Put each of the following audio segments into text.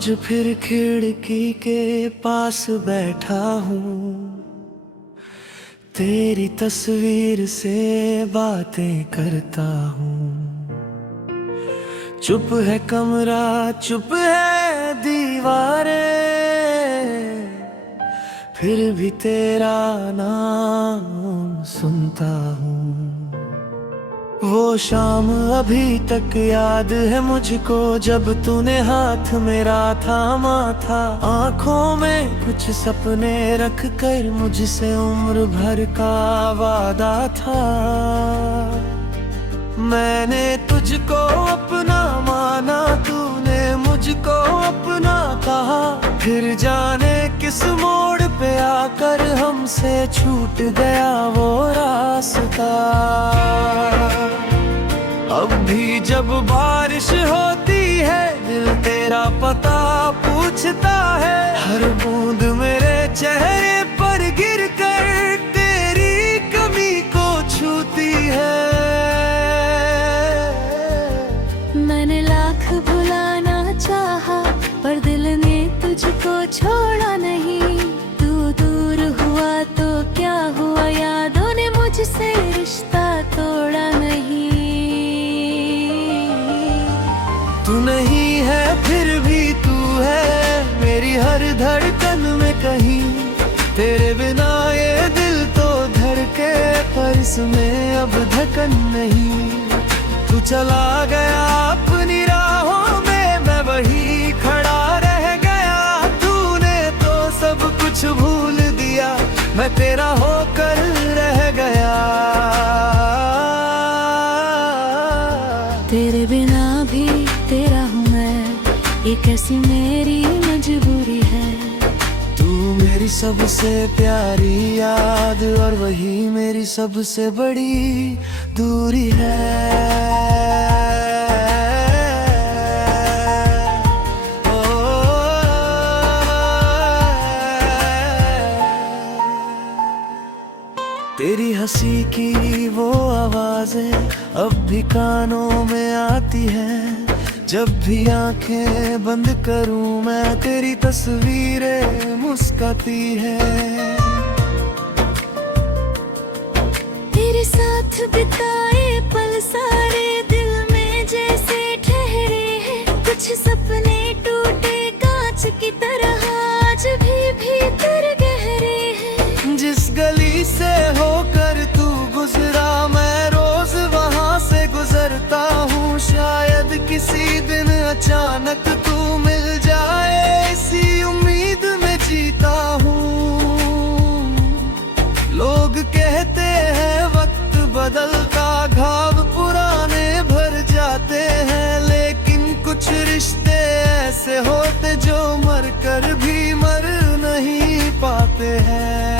आज फिर खिड़की के पास बैठा हूँ, तेरी तस्वीर से बातें करता हूँ। चुप है कमरा, चुप है दीवारें, फिर भी तेरा नाम सुनता हूँ। वो शाम अभी तक याद है मुझको, जब तूने हाथ मेरा थामा था। आंखों में कुछ सपने रख कर मुझसे उम्र भर का वादा था। मैंने तुझको अपना माना, तूने मुझको अपना कहा। फिर जाने किस मोड़ पे आकर हमसे छूट गया वो रास्ता। अब भी जब बारिश होती है, दिल तेरा पता पूछता है। हर बूंद मेरे चेहरे पर गिर कर तेरी कमी को छूती है। मैंने लाख भुलाना चाहा, पर दिल ने तुझको छोड़ा नहीं। तू दूर हुआ तो क्या हुआ, यादों ने मुझसे रिश्ता तोड़ा नहीं। तू नहीं है फिर भी तू है मेरी हर धड़कन में कहीं। तेरे बिना ये दिल तो धड़के, पर इसमें अब धड़कन नहीं। तू चला गया अपनी राहों में, मैं वही खड़ा रह गया। तूने तो सब कुछ भूल दिया, मैं तेरा होकर रह गया। तेरे बिना भी तेरा हूँ मैं, ये कैसी मेरी मजबूरी है। तू मेरी सबसे प्यारी याद, और वही मेरी सबसे बड़ी दूरी है। तेरी हंसी की वो आवाजें अब भी कानों में आती है। जब भी आंखें बंद करूं मैं, तेरी तस्वीरें मुस्काती है। तेरे साथ बिताए पल सारे दिल में जैसे ठहरे हैं। कुछ सपने टूटे कांच की तरह, आज भी भीतर गहरे हैं। जिस गली से होकर तू गुजरा, मैं रोज वहां से गुजरता हूँ। शायद किसी दिन अचानक तू मिल जाए, इसी उम्मीद में जीता हूँ। लोग कहते हैं वक्त बदलता, घाव पुराने भर जाते हैं। लेकिन कुछ रिश्ते ऐसे होते जो मर कर भी मर नहीं पाते हैं।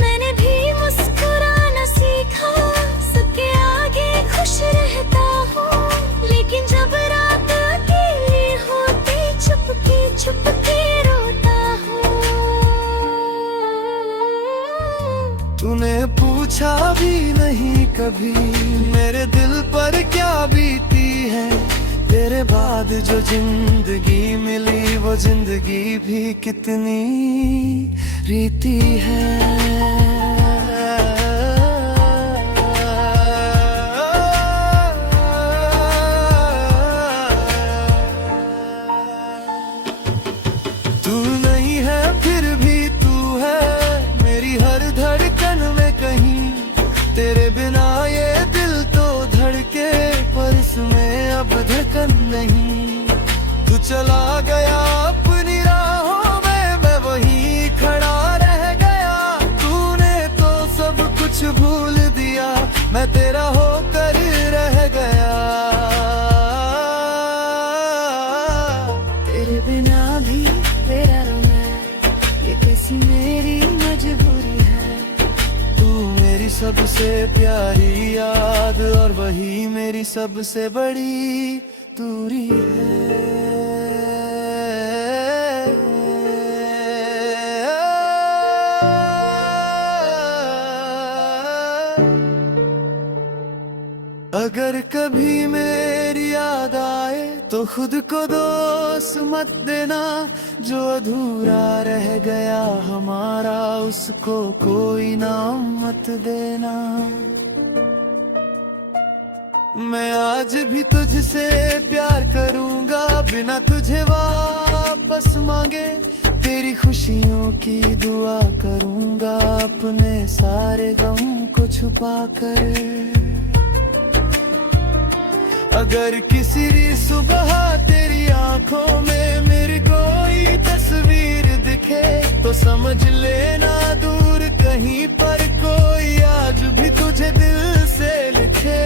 मैंने भी मुस्कुराना सीखा, सबके आगे खुश रहता हूँ। लेकिन जब रात अकेली होती, चुपके चुपके रोता हूँ। तूने पूछा भी नहीं कभी मेरे दिल पर क्या बीती है। तेरे बाद जो जिंदगी मिली, वो जिंदगी भी कितनी रीति है। तू नहीं है फिर भी तू है मेरी हर धड़कन में कहीं। तेरे बिना ये दिल तो धड़के, पर इसमें अब धड़कन नहीं। तू चला गया अपनी राहों में, मैं वही खड़ा रह गया। तूने तो सब कुछ भूल दिया, मैं तेरा होकर रह गया। तेरे बिना भी तेरा रोना, ये कैसी मेरी मजबूरी है। तू मेरी सबसे प्यारी याद, और वही मेरी सबसे बड़ी दूरी है। अगर कभी मेरी याद आए तो खुद को दोष मत देना, जो अधूरा रह गया हमारा उसको कोई नाम मत देना। मैं आज भी तुझसे प्यार करूंगा बिना तुझे वापस मांगे, तेरी खुशियों की दुआ करूंगा अपने सारे गम को छुपा कर। अगर किसी सुबह तेरी आंखों में मेरी कोई तस्वीर दिखे, तो समझ लेना दूर कहीं पर कोई आज भी तुझे दिल से लिखे।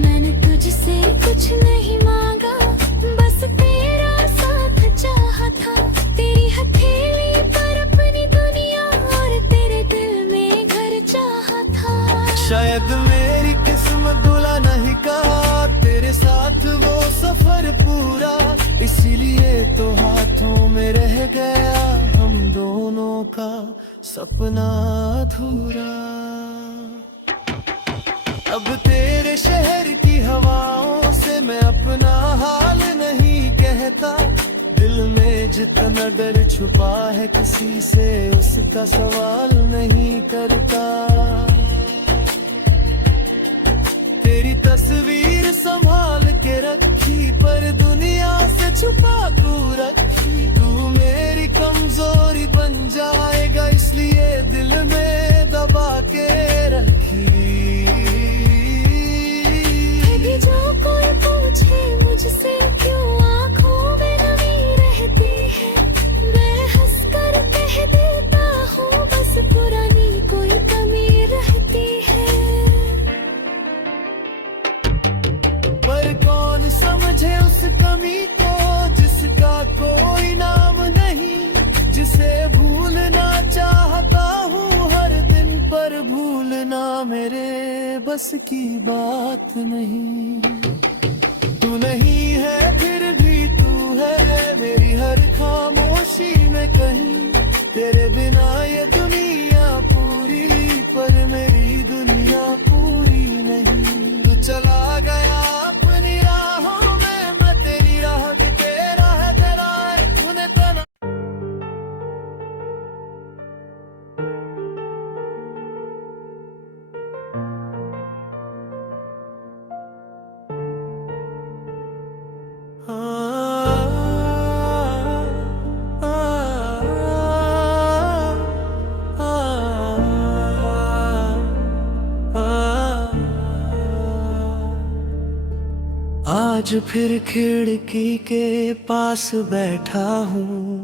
मैंने तुझसे कुछ नहीं मांगा, बस तेरा साथ चाहा था। तेरी हथेली पर अपनी दुनिया और तेरे दिल में घर चाहा था। शायद मेरी किस्मत दुला नहीं का तेरे साथ वो सफर पूरा, इसीलिए तो हाथों में रह गया हम दोनों का सपना अधूरा। अब तेरे शहर की हवाओं से मैं अपना हाल नहीं कहता, दिल में जितना डर छुपा है किसी से उसका सवाल नहीं करता। तेरी तस्वीर संभाल के रखी पर दुनिया से छुपा तू रखी, तू मेरी कमजोरी बन जाएगा इसलिए दिल में दबा के रखी। यदि जो कोई पूछे मुझसे क्यों आँखों में नमी रहती है, मैं हंस कर कह देता हूँ बस पुरानी कोई कमी रहती है। पर कौन समझे उस कमी को जिसका कोई नाम नहीं, जिसे भूलना चाहता हूँ हर दिन पर भूलना मेरे बस की बात नहीं। तू नहीं है फिर भी तू है मेरी हर खामोशी में कहीं, तेरे बिना ये दुनिया पूरी पर मेरी दुनिया पूरी नहीं। तू चला गया अपनी राहों में, मैं तेरी राह के तेरा है जलाए तूने तना। आज फिर खिड़की के पास बैठा हूँ,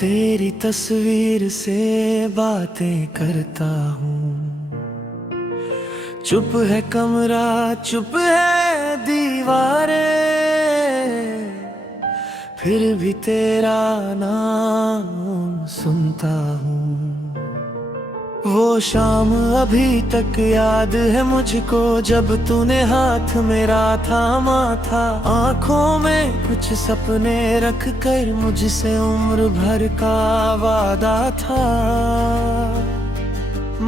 तेरी तस्वीर से बातें करता हूँ। चुप है कमरा चुप है दीवारें, फिर भी तेरा नाम सुनता हूँ। वो शाम अभी तक याद है मुझको जब तूने हाथ मेरा थामा था, आंखों में कुछ सपने रख कर मुझसे उम्र भर का वादा था।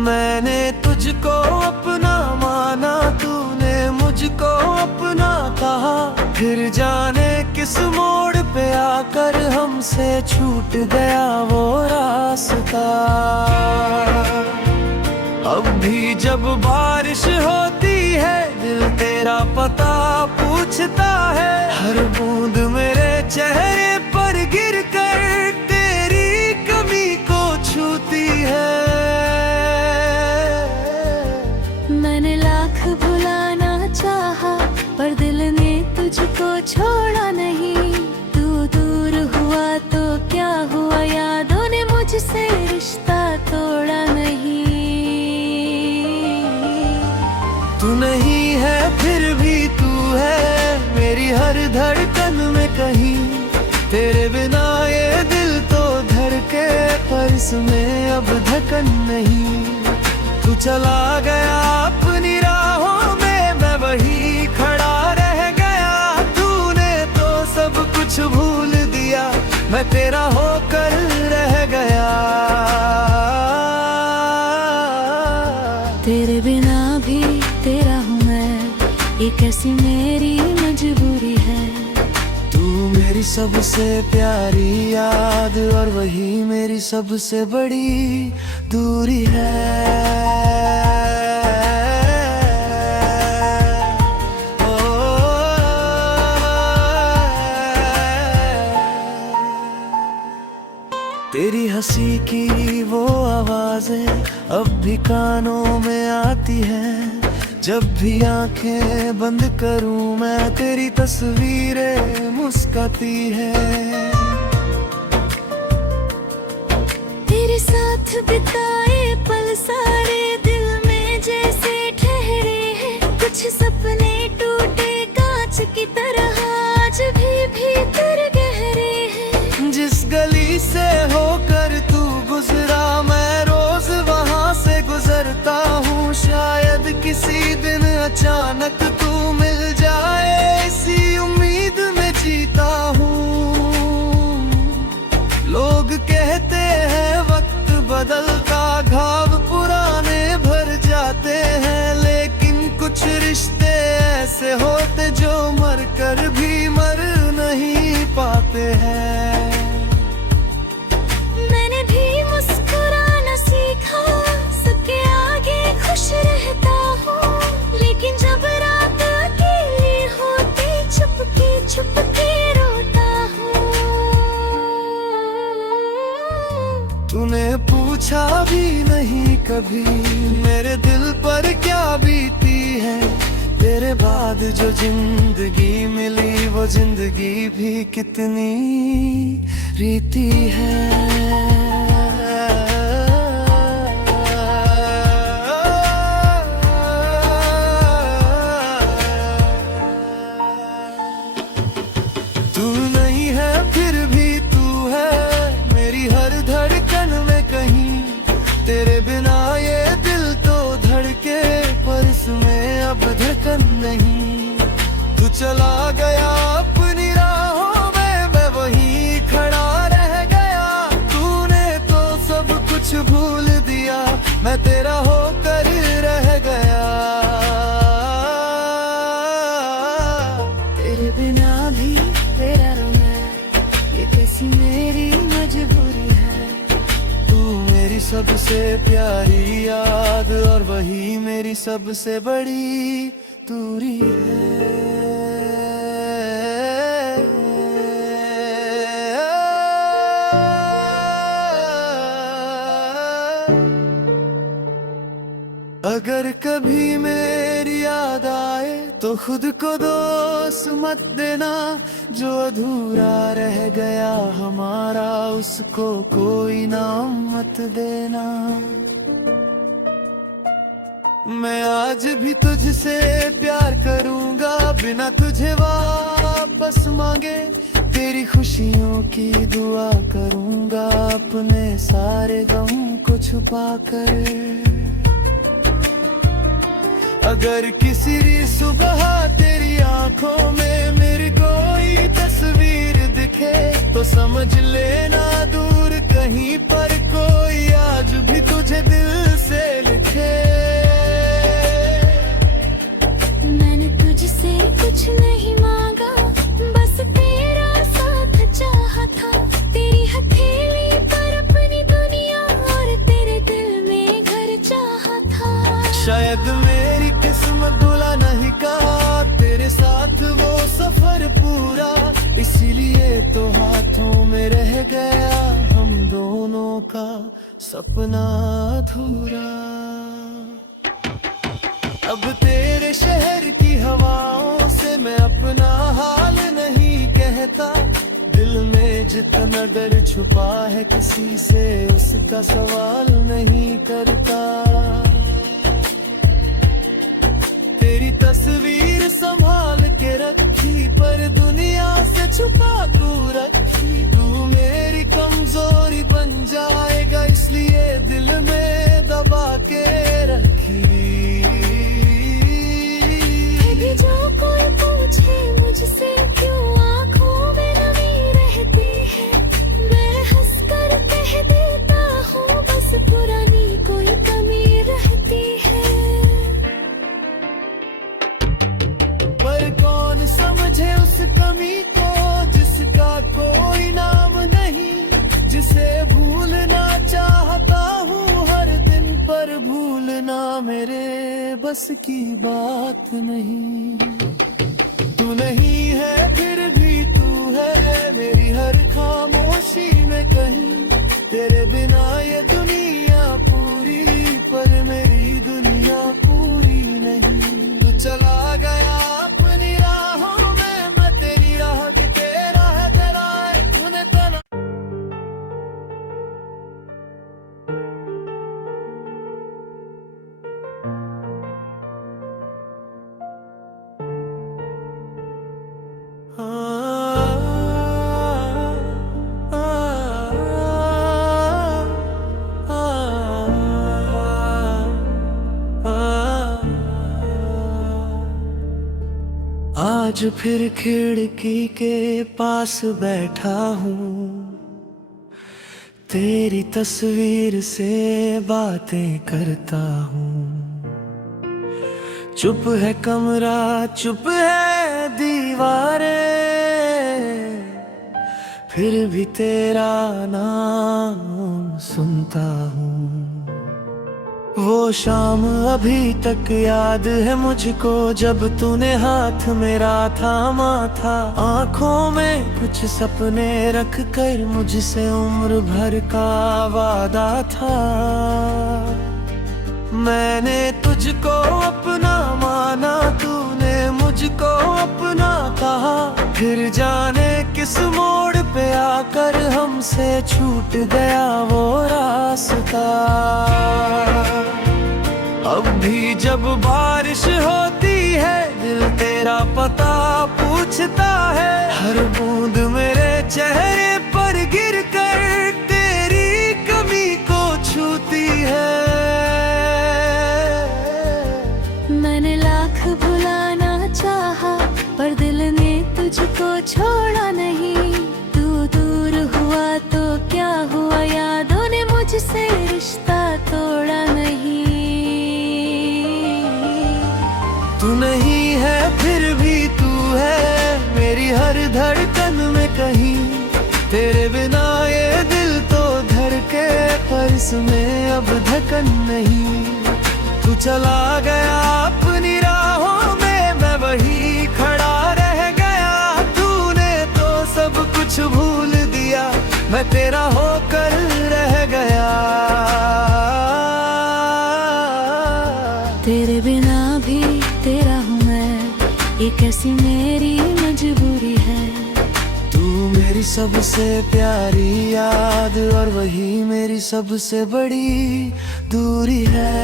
मैंने तुझको अपना माना, तूने मुझको अपना कहा, फिर जाने किस मोड़ पे आकर हमसे छूट गया वो रास्ता। अब भी जब बारिश होती है दिल तेरा पता पूछता है, हर बूंद मेरे चेहरे पर गिर कर तेरी कमी को छूती है। मैंने लाख भुलाना चाहा पर दिल ने तुझको छोड़ा नहीं। तू दूर हुआ तो क्या हुआ, यादों ने मुझसे रिश्ता तोड़ा नहीं। तू नहीं है फिर भी तू है मेरी हर धड़कन में कहीं, तेरे बिना ये दिल तो धड़के पर इसमें अब धड़कन नहीं। तू चला गया अपनी राहों में, मैं वही खड़ा रह गया। तूने तो सब कुछ भूल दिया, मैं तेरा होकर रह गया। तेरे बिना भी तेरा हूँ मैं, कैसी मेरी मजबूरी है। तू मेरी सबसे प्यारी याद और वही मेरी सबसे बड़ी दूरी है। तेरी हंसी की वो आवाजें अब भी कानों में आती हैं। जब भी आंखें बंद करूं मैं तेरी तस्वीरें मुस्काती है। तेरे साथ बिताए पल सारे दिल में जैसे ठहरे हैं। कुछ सपने टूटे कांच की तरह आज भी भीतर गहरे हैं। जिस गली से होकर तू गुजरा मैं रोज वहां से गुजरता हूँ। शायद किसी दिन अचानक तू मिल जाए, इसी उम्मीद में जीता हूँ। लोग कहते हैं वक्त बदलता, घाव पुराने भर जाते हैं, लेकिन कुछ रिश्ते ऐसे होते जो मर कर भी मर नहीं पाते हैं। मैंने भी मुस्कुराना सीखा, सबके आगे खुश रहता हूँ, लेकिन जब रात अकेली होती चुपके रोता हूँ। तूने पूछा भी नहीं कभी मेरे दिल पर क्या बीती है। तेरे बाद जो जिंदगी मिली वो जिंदगी भी कितनी रीति है। तू नहीं है फिर भी तू है मेरी हर धड़कन में कहीं। तेरे बिना ये दिल तो धड़के पर इसमें अब धड़कन नहीं। तू चला गया अपनी राहों में, मैं वहीं खड़ा रह गया। तूने तो सब कुछ भूल दिया, मैं तेरा होकर रह गया। तेरे बिना भी तेरा रोना, ये कैसी मेरी मजबूरी है। तू मेरी सबसे प्यारी याद और वही मेरी सबसे बड़ी दूरी है। अगर कभी मेरी याद आए तो खुद को दोष मत देना। जो अधूरा रह गया हमारा उसको कोई नाम मत देना। मैं आज भी तुझसे प्यार करूंगा बिना तुझे वापस मांगे। तेरी खुशियों की दुआ करूंगा अपने सारे गम को छुपाकर। अगर किसी सुबह तेरी आंखों में मेरी कोई तस्वीर दिखे तो समझ लेना दूर कहीं पर कोई आज भी तुझे दिल से लिखे। मैंने तुझसे कुछ नहीं मांगा, बस तेरा साथ चाहा था। तेरी हथेली पर अपनी दुनिया और तेरे दिल में घर चाहा था। शायद मेरी किस्मत भुला नहीं का तेरे साथ वो सफर पूरा, इसीलिए तो हाथों में रह गया हम दोनों का सपना अधूरा। अब तेरे शहर की हवाओं से मैं अपना हाल नहीं कहता। दिल में जितना डर छुपा है किसी से उसका सवाल नहीं करता। तेरी तस्वीर संभाल के रखी पर दुनिया से छुपा तू रखी। तू मेरी कमजोरी बन जाएगा इसलिए दिल में दबा के रखी। यदि जो कोई पूछे मुझसे क्यों आँखों में नमी रहती है, मैं हंसकर कह देता हूँ बस पुरानी कोई कमी रहती है। बस की बात नहीं। तू नहीं है फिर भी तू है मेरी हर खामोशी में कहीं। तेरे बिना ये दुनिया पूरी पर मेरी दुनिया पूरी नहीं। तू चला गया अपनी राहों में, मैं तेरी राह के तेरा है तेरा है तूने तना। आज फिर खिड़की के पास बैठा हूँ, तेरी तस्वीर से बातें करता हूँ। चुप है कमरा, चुप है दीवारें, फिर भी तेरा नाम सुनता हूँ। वो शाम अभी तक याद है मुझको जब तूने हाथ मेरा थामा था। आंखों में कुछ सपने रख कर मुझसे उम्र भर का वादा था। मैंने तुझको अपना माना, तूने मुझको अपना कहा। फिर जाने किस मोड़ पे आकर हमसे छूट गया वो रास्ता। अब भी जब बारिश होती है दिल तेरा पता पूछता है। हर बूंद मेरे चेहरे पर गिर कर तेरी कमी को छूती है। मैंने लाख भुलाना चाहा पर दिल ने तुझको छोड़ा नहीं। तू दूर हुआ तो क्या हुआ, यादों ने मुझसे रिश्ता तोड़ा नहीं। तू नहीं है फिर भी तू है मेरी हर धड़कन में कहीं। तेरे बिना ये दिल तो धड़के पर इसमें अब धड़कन नहीं। तू चला गया अपनी राहों में, मैं वही खड़ा रह गया। तूने तो सब कुछ भूल दिया, मैं तेरा होकर रह गया। तेरे बिना भी तेरा हूँ मैं, ये कैसी मेरी मजबूरी है। तू मेरी सबसे प्यारी याद और वही मेरी सबसे बड़ी दूरी है।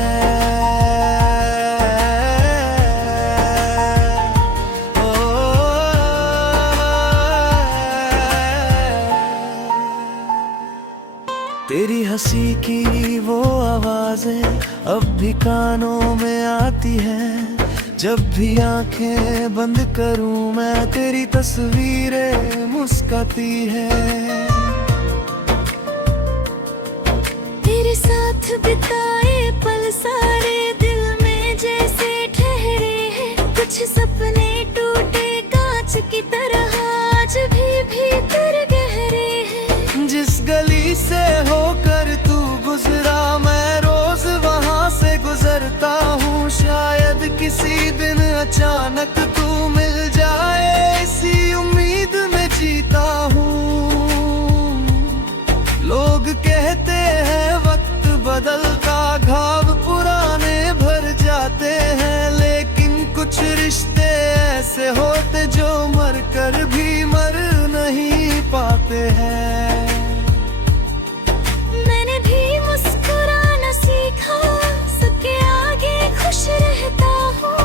तेरी हंसी की वो आवाजें अब भी कानों में आती है। जब भी आंखें बंद करूं मैं तेरी तस्वीरें मुस्काती है। तेरे साथ बिताए पल सारे दिल में जैसे ठहरे हैं। कुछ सपने टूटे कांच की तरह आज भी भीतर गहरे हैं। जिस गली से होकर तू गुजरा मैं रोज वहां से गुजरता हूँ। शायद किसी दिन अचानक तू मिल जाए, इसी उम्मीद में जीता हूँ। लोग कहते हैं वक्त बदलता, घाव पुराने भर जाते हैं। लेकिन कुछ रिश्ते ऐसे होते जो मर कर भी मर नहीं पाते हैं। मैंने भी मुस्कुराना सीखा, सबके आगे खुश रहता हूँ।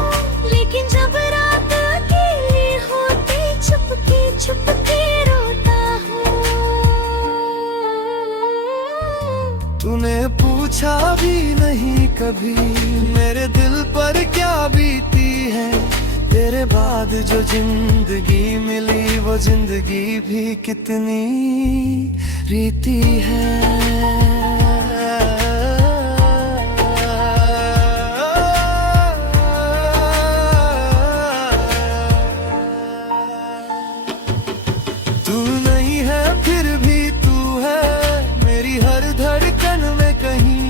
लेकिन जब रात अकेली होती चुपके चुपके रोता हूँ। तूने पूछा भी नहीं कभी मेरे दिल पर क्या बीती है। तेरे बाद जो जिंदगी मिली वो जिंदगी भी कितनी रीति है। तू नहीं है फिर भी तू है मेरी हर धड़कन में कहीं।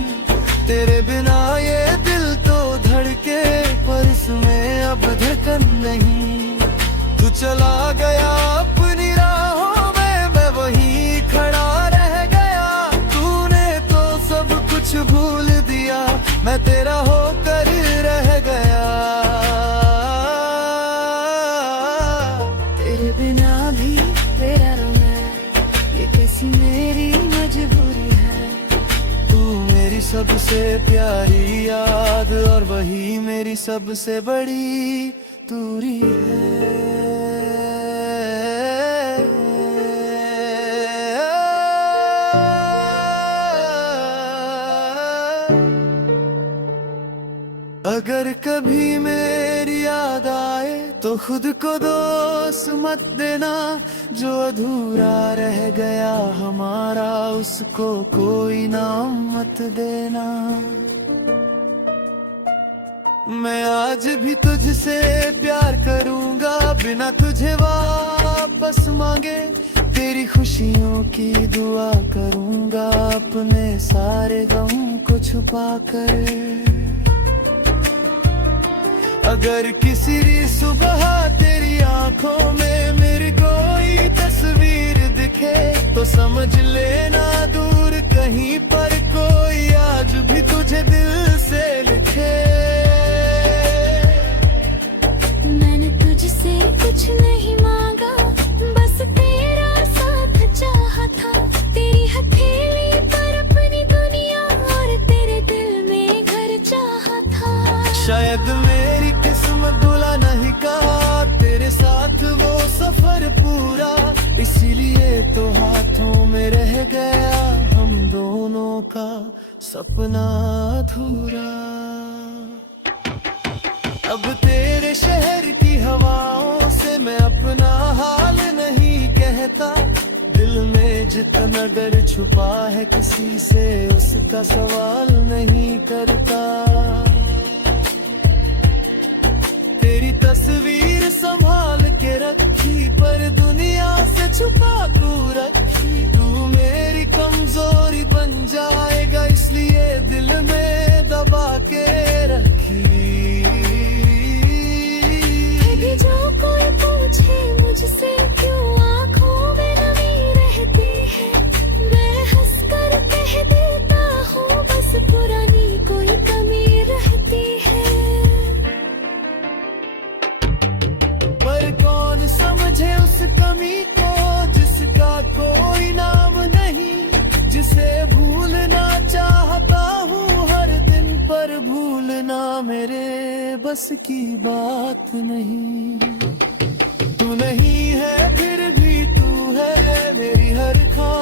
तेरे बिना ये दिल तो धड़के चला गया अपनी राहों में, मैं वहीं खड़ा रह गया। तूने तो सब कुछ भूल दिया, मैं तेरा होकर रह गया। तेरे बिना भी तेरा रोना, ये कैसी मेरी मजबूरी है। तू मेरी सबसे प्यारी याद और वही मेरी सबसे बड़ी दूरी है। अगर कभी मेरी याद आए तो खुद को दोष मत देना, जो अधूरा रह गया हमारा उसको कोई नाम मत देना। मैं आज भी तुझसे प्यार करूंगा बिना तुझे वापस मांगे, तेरी खुशियों की दुआ करूंगा अपने सारे गम को छुपा कर। अगर किसी सुबह तेरी आंखों में मेरी कोई तस्वीर दिखे तो समझ लेना दूर कहीं पर कोई आज भी तुझे दिल से लिखे। मैंने तुझसे कुछ नहीं मांगा, बस तेरा साथ चाहा था। तेरी हथेली पर अपनी दुनिया और तेरे दिल में घर चाहा था। शायद मेरी किस्मत दुला नहीं कहा, तेरे साथ वो सफर पूरा, इसीलिए तो हाथों में रह गया हम दोनों का सपना अधूरा। अब तेरे शहर की हवाओं से मैं अपना हाल नहीं कहता, दिल में जितना डर छुपा है किसी से उसका सवाल नहीं करता। तेरी तस्वीर संभाल के रखी पर दुनिया से छुपा तू रखी। तू मेरी कमजोरी बन जाएगा इसलिए दिल में दबा के रखी। यदि जो कोई पूछे मुझसे क्यों आँखों में नमी रहती है, मैं हंसकर कह देता हूँ बस पुरानी कोई कमी रहती है। पर कौन समझे उस कमी को जिसका कोई नाम नहीं, जिसे भूलना चाहता हूँ हर दिन पर भूलना मेरे बस की बात नहीं। तू नहीं है फिर भी तू है मेरी हर ख्वाहिश